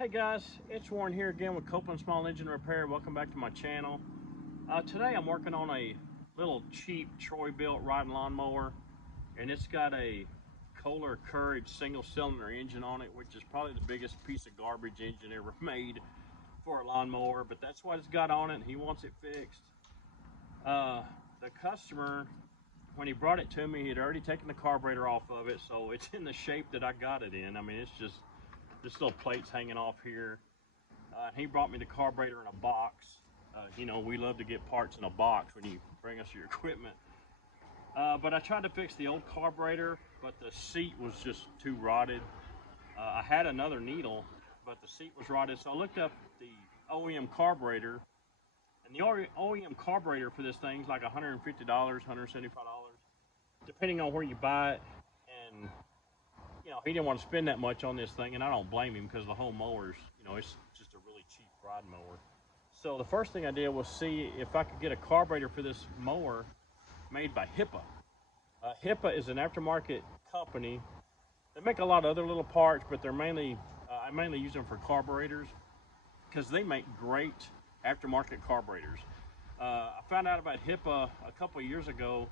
Hey guys, it's Warren here again with Copeland Small Engine Repair. Welcome back to my channel. Today I'm working on a little cheap Troy-built riding lawnmower, and it's got a Kohler Courage single-cylinder engine on it, which is probably the biggest piece of garbage engine ever made for a lawnmower, but that's what it's got on it, and he wants it fixed. The customer, when he brought it to me, he had already taken the carburetor off of it, so it's in the shape that I got it in. I mean, it's just this little plate's hanging off here. He brought me the carburetor in a box. You know, we love to get parts in a box when you bring us your equipment. But I tried to fix the old carburetor, but the seat was just too rotted. I had another needle, but the seat was rotted. So I looked up the OEM carburetor, and the OEM carburetor for this thing is like $150, $175, depending on where you buy it. And you know, he didn't want to spend that much on this thing, and I don't blame him because the whole mower's, you know, it's just a really cheap riding mower. So the first thing I did was see if I could get a carburetor for this mower made by Hipa. Hipa is an aftermarket company. They make a lot of other little parts, but they're mainly, I mainly use them for carburetors because they make great aftermarket carburetors. I found out about Hipa a couple of years ago.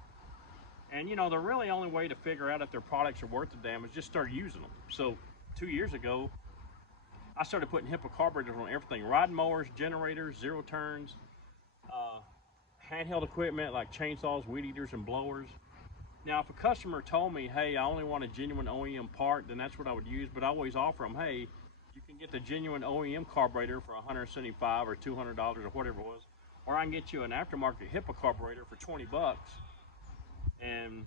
And you know, the really only way to figure out if their products are worth the damn is just start using them. So 2 years ago, I started putting Hipa carburetors on everything: riding mowers, generators, zero turns, handheld equipment like chainsaws, weed eaters, and blowers. Now, if a customer told me, hey, I only want a genuine OEM part, then that's what I would use. But I always offer them, hey, you can get the genuine OEM carburetor for $175 or $200 or whatever it was, or I can get you an aftermarket Hipa carburetor for 20 bucks. And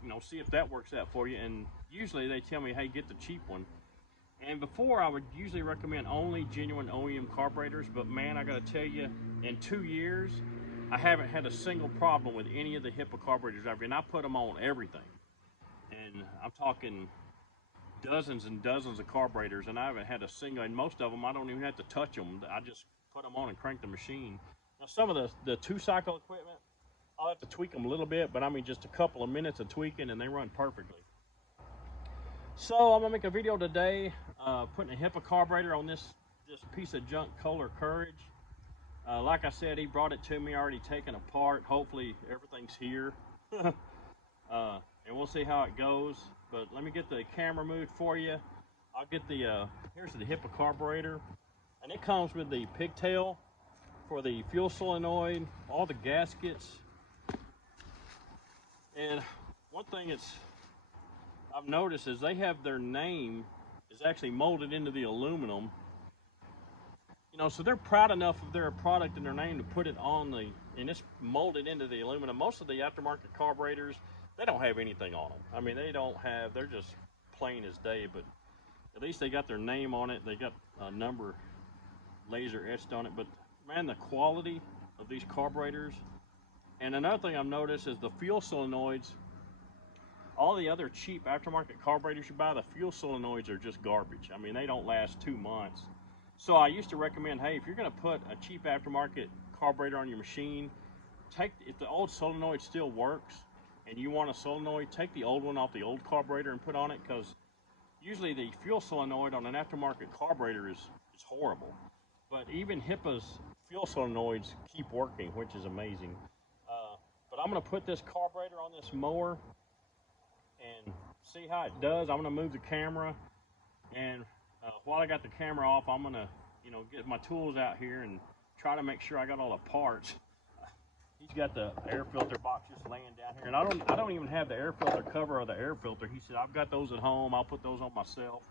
you know, see if that works out for you. And usually they tell me, hey, get the cheap one. And before, I would usually recommend only genuine OEM carburetors, but man, I gotta tell you, in 2 years I haven't had a single problem with any of the Hipa carburetors I've been. I put them on everything, and I'm talking dozens and dozens of carburetors, and I haven't had a single. And most of them I don't even have to touch them. I just put them on and crank the machine. Now, some of the two-cycle equipment, I'll have to tweak them a little bit, but I mean just a couple of minutes of tweaking and they run perfectly. So I'm gonna make a video today putting a Hipa carburetor on this piece of junk Kohler Courage. Like I said, he brought it to me already taken apart. Hopefully everything's here. And we'll see how it goes. But let me get the camera moved for you. I'll get the, here's the Hipa carburetor. And it comes with the pigtail for the fuel solenoid, all the gaskets. And one thing I've noticed is they have their name is actually molded into the aluminum. You know, so they're proud enough of their product and their name to put it on and it's molded into the aluminum. Most of the aftermarket carburetors, they don't have anything on them. I mean, they're just plain as day, but at least they got their name on it. They got a number laser etched on it. But man, the quality of these carburetors. And another thing I've noticed is the fuel solenoids. All the other cheap aftermarket carburetors you buy, the fuel solenoids are just garbage. I mean, they don't last 2 months. So I used to recommend, hey, if you're gonna put a cheap aftermarket carburetor on your machine, if the old solenoid still works and you want a solenoid, take the old one off the old carburetor and put on it, because usually the fuel solenoid on an aftermarket carburetor is horrible. But even Hipa's fuel solenoids keep working, which is amazing. But I'm gonna put this carburetor on this mower and see how it does. I'm gonna move the camera, and while I got the camera off, I'm gonna, you know, get my tools out here and try to make sure I got all the parts. He's got the air filter box just laying down here, and I don't even have the air filter cover or the air filter. He said, I've got those at home, I'll put those on myself.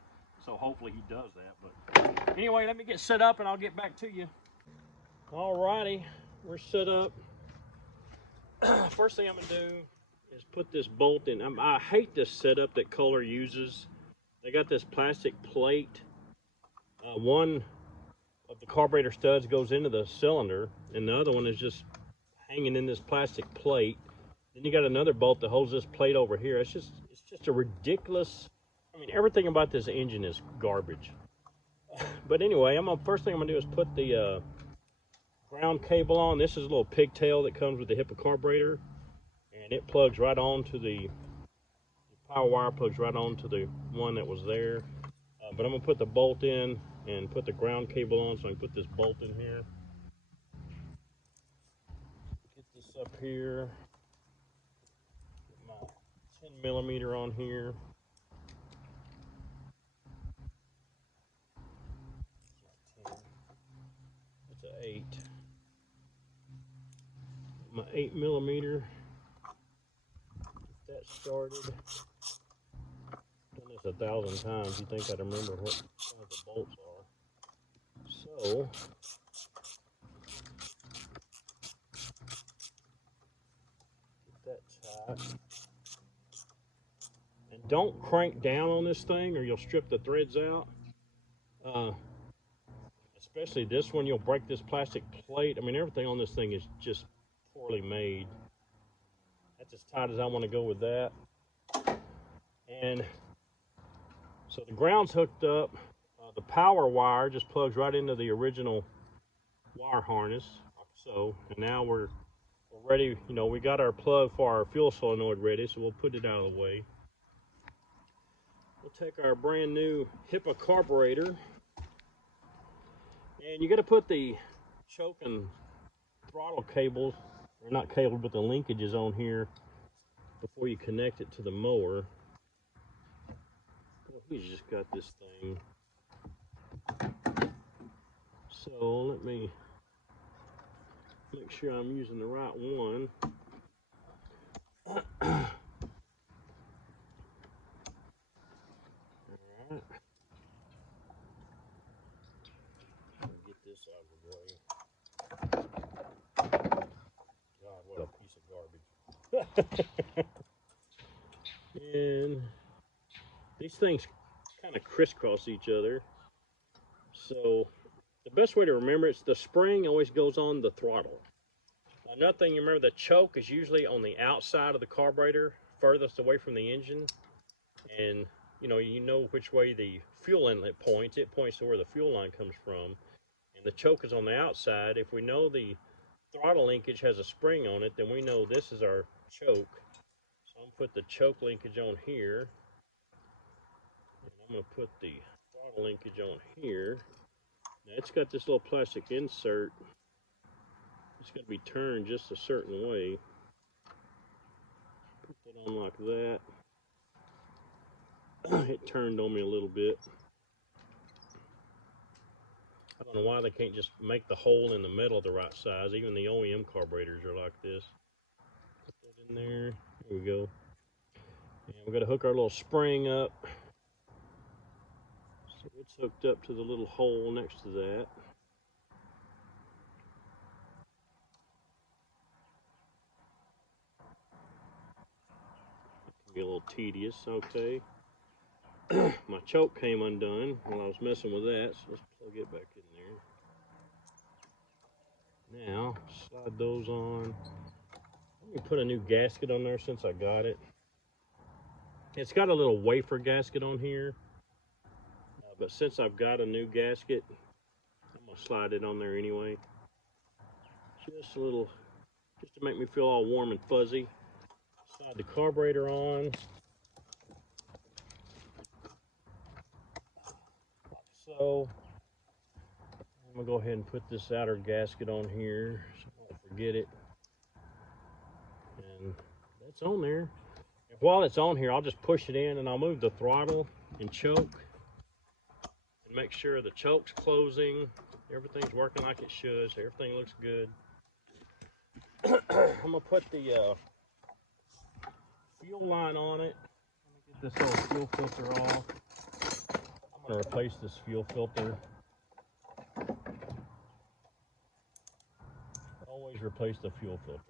So hopefully he does that. But anyway, let me get set up and I'll get back to you. Alrighty, we're set up. First thing I'm gonna do is put this bolt in. I hate this setup that Kohler uses. They got this plastic plate. One of the carburetor studs goes into the cylinder, and the other one is just hanging in this plastic plate. Then you got another bolt that holds this plate over here. It's just a ridiculous. I mean, everything about this engine is garbage. But anyway, first thing I'm gonna do is put the ground cable on. This is a little pigtail that comes with the Hipa carburetor, and it plugs right on to the power wire, plugs right on to the one that was there. But I'm gonna put the bolt in and put the ground cable on, so I can put this bolt in here. Get this up here. Get my 10mm on here. That's an 8. My 8mm. Get that started. Done this 1,000 times. You think I'd remember what size the bolts are? So get that tight. And don't crank down on this thing, or you'll strip the threads out. Especially this one, you'll break this plastic plate. I mean, everything on this thing is just poorly made. That's as tight as I want to go with that. And so the ground's hooked up. The power wire just plugs right into the original wire harness, like so. And now we're ready. You know, we got our plug for our fuel solenoid ready, so we'll put it out of the way. We'll take our brand new Hipa carburetor, and you got to put the choke and throttle cables, or not cables, but the linkages on here before you connect it to the mower. Well, he's just got this thing. So let me make sure I'm using the right one. Alright. Get this out of the way. God, what a piece of garbage. And these things kind of crisscross each other. So the best way to remember it's the spring always goes on the throttle. Another thing you remember, the choke is usually on the outside of the carburetor, furthest away from the engine. And you know which way the fuel inlet points. It points to where the fuel line comes from. And the choke is on the outside. If we know the throttle linkage has a spring on it, then we know this is our choke. So I'm going to put the choke linkage on here. And I'm going to put the throttle linkage on here. Now it's got this little plastic insert. It's got to be turned just a certain way. Put that on like that. It turned on me a little bit. I don't know why they can't just make the hole in the metal the right size. Even the OEM carburetors are like this. Put that in there. There we go. And we're going to hook our little spring up. So it's hooked up to the little hole next to that. It can be a little tedious, okay. My choke came undone while I was messing with that, so let's plug it back in there. Now, slide those on. Let me put a new gasket on there since I got it. It's got a little wafer gasket on here, but since I've got a new gasket, I'm going to slide it on there anyway. Just a little, just to make me feel all warm and fuzzy. Slide the carburetor on. So I'm gonna go ahead and put this outer gasket on here so I don't forget it. And that's on there. And while it's on here, I'll just push it in and I'll move the throttle and choke and make sure the choke's closing. Everything's working like it should, so everything looks good. I'm gonna put the fuel line on it. Let me get this old fuel filter off. I'm gonna replace this fuel filter. Always replace the fuel filter.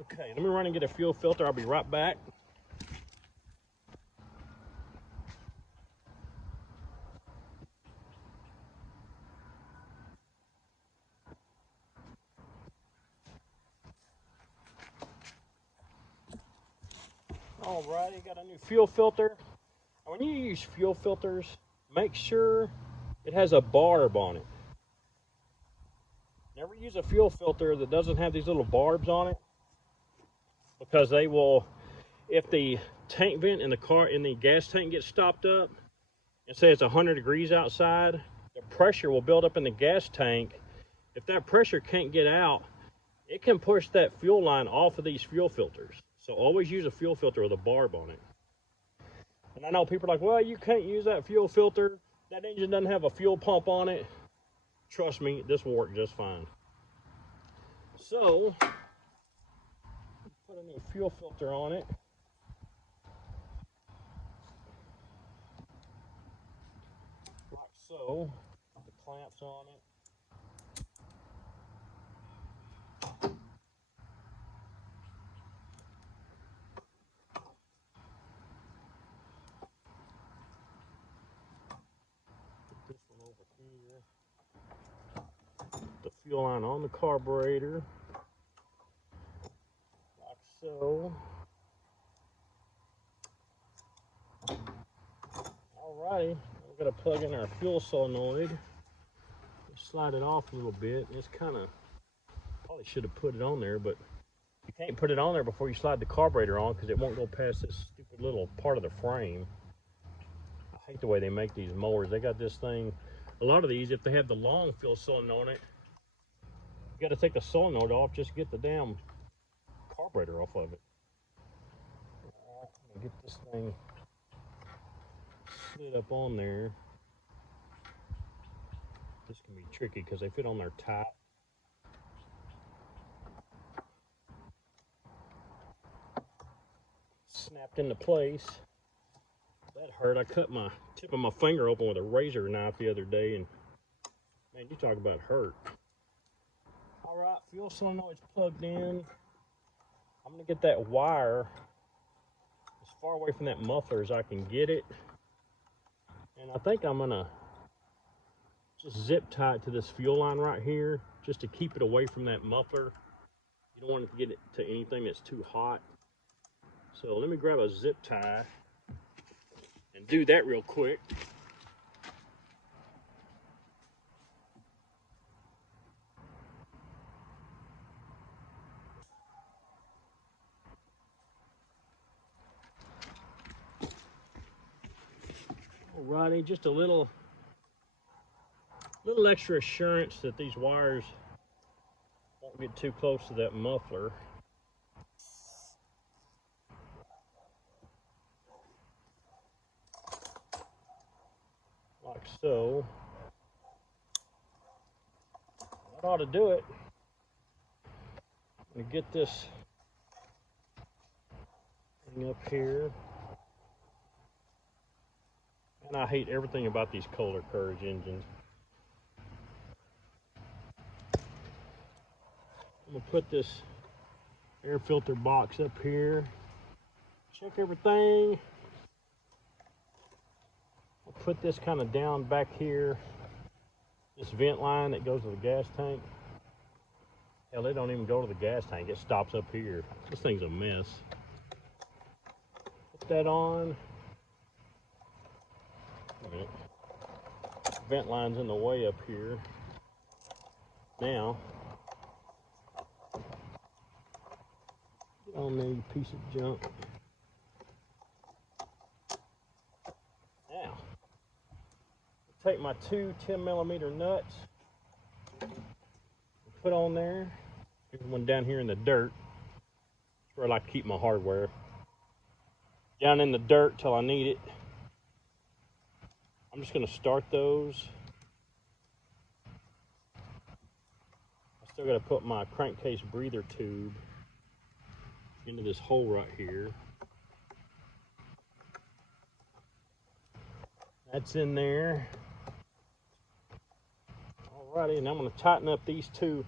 Okay, let me run and get a fuel filter. I'll be right back. Alrighty, got a new fuel filter. When you use fuel filters, make sure it has a barb on it. Never use a fuel filter that doesn't have these little barbs on it. because they will, if the tank vent in the car, in the gas tank gets stopped up, and say it's 100 degrees outside, the pressure will build up in the gas tank. If that pressure can't get out, it can push that fuel line off of these fuel filters. So always use a fuel filter with a barb on it. And I know people are like, well, you can't use that fuel filter. That engine doesn't have a fuel pump on it. Trust me, this will work just fine. So, put a new fuel filter on it. Like so. Put the clamps on it. Put this one over here. Put the fuel line on the carburetor. Like so. Alrighty, we're going to plug in our fuel solenoid. Slide it off a little bit. It's kind of, probably should have put it on there, but you can't put it on there before you slide the carburetor on because it won't go past this stupid little part of the frame. I hate the way they make these mowers. They got this thing, a lot of these, if they have the long fuel solenoid on it, you got to take the solenoid off just to get the damn carburetor off of it. I'm going to get this thing slid up on there. This can be tricky because they fit on there tight. Snapped into place. That hurt. I cut my tip of my finger open with a razor knife the other day, and man, you talk about hurt. All right, fuel solenoid's plugged in. I'm gonna get that wire as far away from that muffler as I can get it, and I think I'm gonna just zip tie it to this fuel line right here, just to keep it away from that muffler. You don't want it to get it to anything that's too hot. So let me grab a zip tie and do that real quick. Alrighty, just a little extra assurance that these wires won't get too close to that muffler. Like so. That ought to do it. I'm gonna get this thing up here. And I hate everything about these Kohler Courage engines. I'm gonna put this air filter box up here. Check everything. I'll put this kind of down back here. This vent line that goes to the gas tank. Hell, they don't even go to the gas tank. It stops up here. This thing's a mess. Put that on. Vent line's in the way up here. Now, get on there, you piece of junk. Now, take my two 10mm nuts, put on there. Here's one down here in the dirt. That's where I like to keep my hardware. Down in the dirt till I need it. I'm just going to start those. I still got to put my crankcase breather tube into this hole right here. That's in there. Alrighty, and I'm going to tighten up these two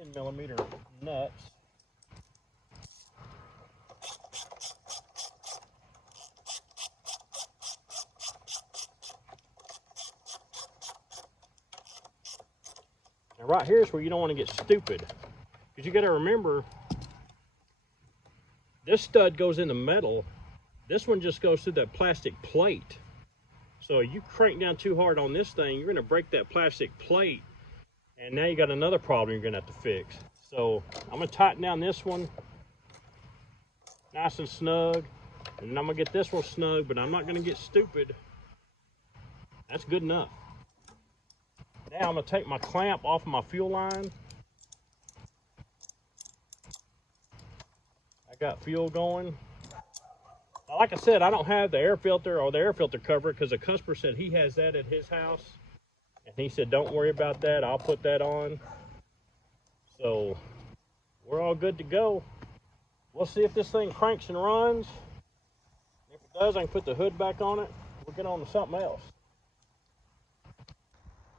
10mm nuts. Now right here is where you don't want to get stupid, because you got to remember this stud goes in the metal. This one just goes through that plastic plate. So you crank down too hard on this thing, you're going to break that plastic plate, and now you got another problem you're going to have to fix. So I'm going to tighten down this one nice and snug. And then I'm gonna get this one snug, but I'm not gonna get stupid. That's good enough. Now I'm gonna take my clamp off of my fuel line. I got fuel going. Now, like I said, I don't have the air filter or the air filter cover because the customer said he has that at his house. And he said, don't worry about that, I'll put that on. So we're all good to go. We'll see if this thing cranks and runs. If it does, I can put the hood back on it. We'll get on to something else.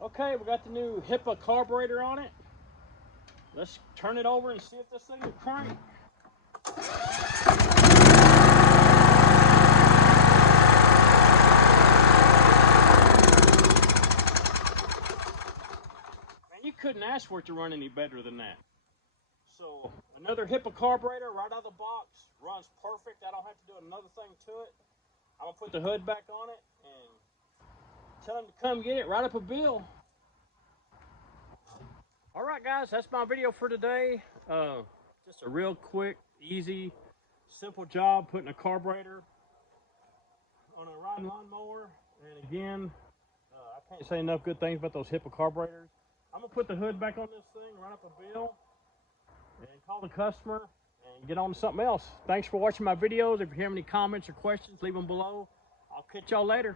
Okay, we got the new Hipa carburetor on it. Let's turn it over and see if this thing will crank. Man, you couldn't ask for it to run any better than that. So another Hipa carburetor right out of the box, runs perfect. I don't have to do another thing to it. I'm gonna put the hood back on it and tell him to come get it, write up a bill. All right, guys, that's my video for today. Just a real quick, easy, simple job putting a carburetor on a riding lawnmower. And again, I can't say enough good things about those Hipa carburetors. I'm gonna put the hood back on this thing, write up a bill, and call the customer and get on to something else. Thanks for watching my videos. If you have any comments or questions, leave them below. I'll catch y'all later.